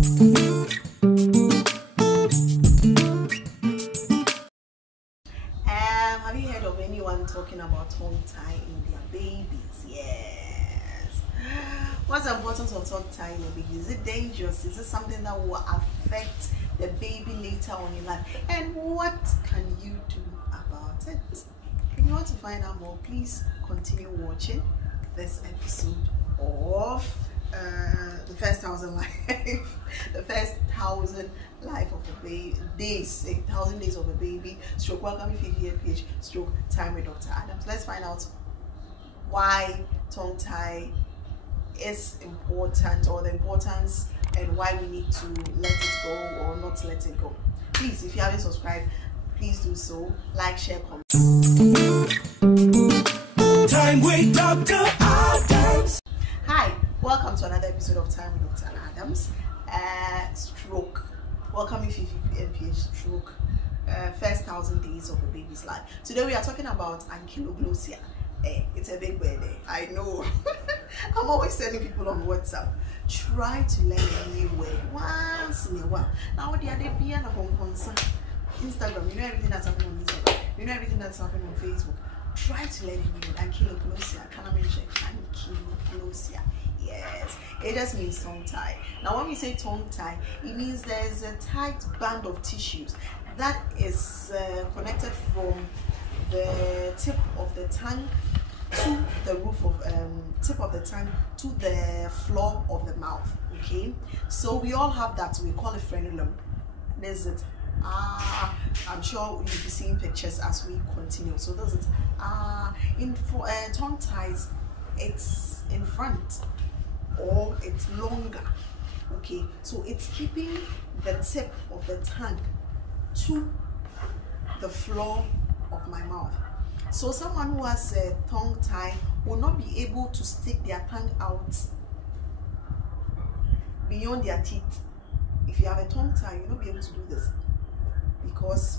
Have you heard of anyone talking about tongue tie in their babies? Yes. What's the importance of tongue tie in your baby? Is it dangerous? Is it something that will affect the baby later on in life? And what can you do about it? If you want to find out more, please continue watching this episode of the first 1,000 life, the first 1,000 life of a baby, 1,000 days of a baby, stroke welcome PH, stroke time with Dr. Adams. Let's find out why tongue tie is important, or the importance, and why we need to let it go or not let it go. Please, if you haven't subscribed, please do so. Like, share, comment. Time with Dr. Adams. Hi, welcome to another episode of Time with Dr. Adams. Stroke welcome PH, stroke first 1,000 days of a baby's life. Today we are talking about ankylosing. It's a big word, I know. I'm always telling people on WhatsApp, try to learn a new word once in a while. Now the other piano on Instagram, you know everything that's happening on Instagram, you know everything that's happening on Facebook. Try to learn a new word. Ankylosing. Can I mention ankylosing? Yes, it just means tongue tie. Now when we say tongue tie, it means there's a tight band of tissues that is connected from the tip of the tongue to the roof of tip of the tongue to the floor of the mouth. Okay, so we all have that. We call it frenulum. There's it. I'm sure you'll be seeing pictures as we continue. So does it. In tongue ties, it's in front or it's longer. Okay, so it's keeping the tip of the tongue to the floor of my mouth. So someone who has a tongue tie will not be able to stick their tongue out beyond their teeth. If you have a tongue tie, you'll not be able to do this because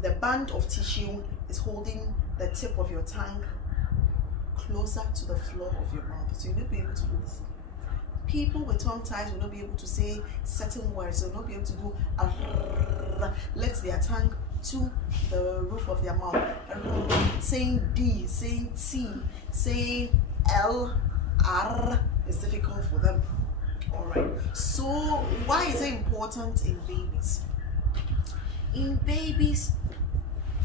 the band of tissue is holding the tip of your tongue closer to the floor of your mouth, so you'll not be able to do this. People with tongue ties will not be able to say certain words. They will not be able to do let their tongue to the roof of their mouth, saying D, saying T, saying L, R is difficult for them. All right, so why is it important in babies? In babies,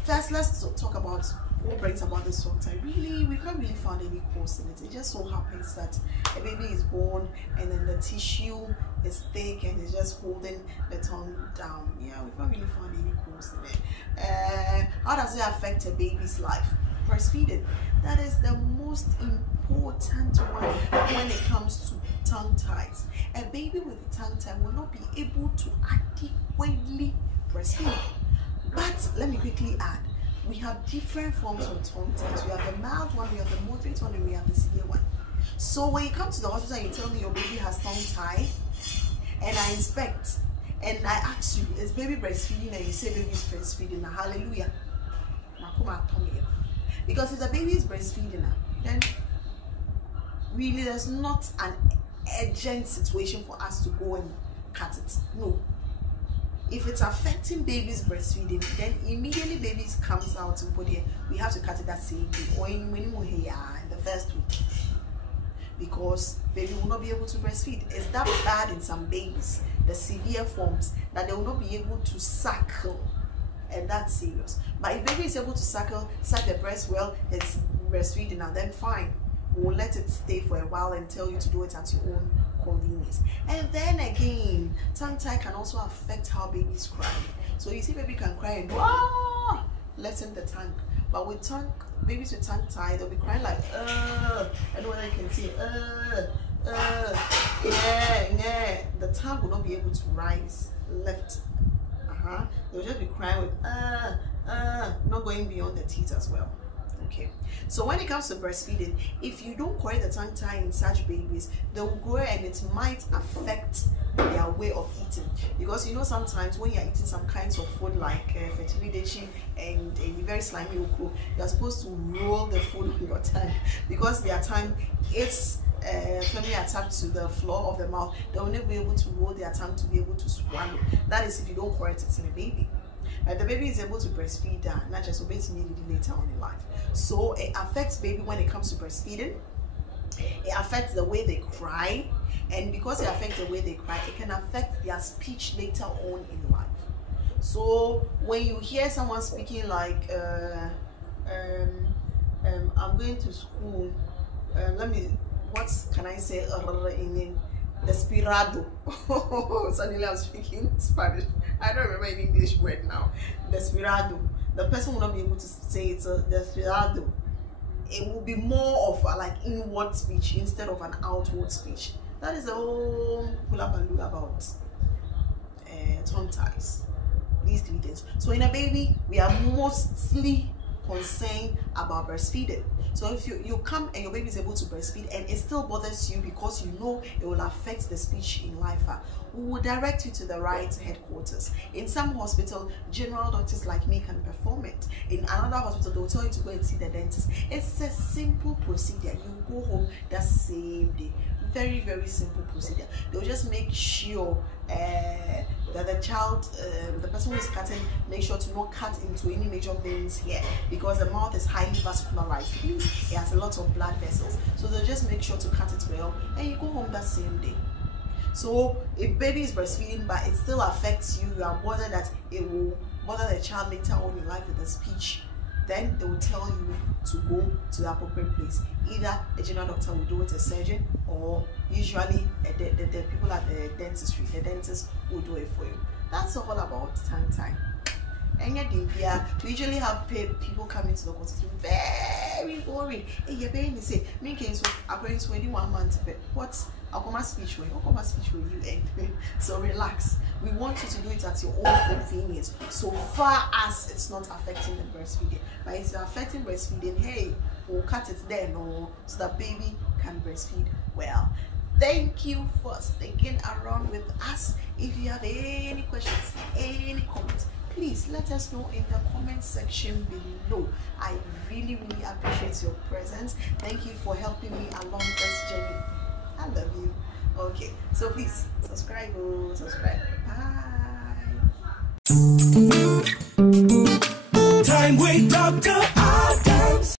first let's talk about what brings about this tongue tie. Really, we've not really found any cause in it. It just so happens that a baby is born and then the tissue is thick and it's just holding the tongue down. Yeah, we've not really found any cause in it. How does it affect a baby's life? Breastfeeding. That is the most important one when it comes to tongue ties. A baby with a tongue tie will not be able to adequately breastfeed. But let me quickly add, we have different forms of tongue ties. We have the mild one, we have the moderate one, and we have the severe one. So when you come to the hospital and you tell me your baby has tongue tie, and I inspect, and I ask you, is baby breastfeeding? And you say baby is breastfeeding. Now, hallelujah. Because if the baby is breastfeeding, then really there's not an urgent situation for us to go and cut it. No. If it's affecting baby's breastfeeding, then immediately baby comes out and we have to cut it that same day or in the first week, because baby will not be able to breastfeed. It's that bad in some babies, the severe forms, that they will not be able to suckle, and that's serious. But if baby is able to suck the breast well, it's breastfeeding now, then fine. We'll let it stay for a while and tell you to do it at your own convenience. And then again, tongue tie can also affect how babies cry. So you see baby can cry and lessen the tongue. But with babies with tongue tie, they'll be crying like I don't know whether you can see yeah. The tongue will not be able to rise left. They'll just be crying with not going beyond the teeth as well. Okay, so when it comes to breastfeeding, if you don't correct the tongue tie in such babies, they will grow and it might affect their way of eating. Because you know, sometimes when you're eating some kinds of food like fertility and a very slimy okro, you're supposed to roll the food with your tongue, because their tongue is firmly attached to the floor of the mouth, they will not be able to hold their tongue to be able to swallow. That is if you don't correct it in a baby. The baby is able to breastfeed not just obey to need later on in life. So it affects baby when it comes to breastfeeding. It affects the way they cry, and because it affects the way they cry, it can affect their speech later on in life. So when you hear someone speaking like I'm going to school, what can I say in desperado? Suddenly I'm speaking Spanish. I don't remember an English word now. Desperado. The person will not be able to say it's a desperado. It will be more of a like inward speech instead of an outward speech. That is the whole hulabaloo about tongue ties. These 3 things. So in a baby, we are mostly concerned about breastfeeding. So if you come and your baby is able to breastfeed and it still bothers you because you know it will affect the speech in life, we will direct you to the right headquarters. In some hospital, general doctors like me can perform it. In another hospital, they will tell you to go and see the dentist. It's a simple procedure. You go home that same day. Very, very simple procedure. They'll just make sure that the child, the person who is cutting, make sure to not cut into any major veins here, because the mouth is highly vascularized. It means it has a lot of blood vessels. So they'll just make sure to cut it well, and you go home that same day. So if baby is breastfeeding but it still affects you, you are bothered that it will bother the child later on in life with the speech, then they will tell you to go to the appropriate place. Either a general doctor will do it, a surgeon, or usually the people at the dentistry, the dentist will do it for you. That's all about tongue tie. And yet, we usually have people coming to the hospital very worried. Hey, you're paying me say, me case according to 21 months. What's a speech way? What speech will you end? So relax. We want you to do it at your own convenience, so far as it's not affecting the breastfeeding. But if you're affecting breastfeeding, hey, we'll cut it there, no, so that baby can breastfeed well. Thank you for sticking around with us. If you have any questions, any comments, please let us know in the comment section below. I really, really appreciate your presence. Thank you for helping me along this journey. I love you. Okay, so please subscribe. Subscribe. Bye. Time with Dr. Adams.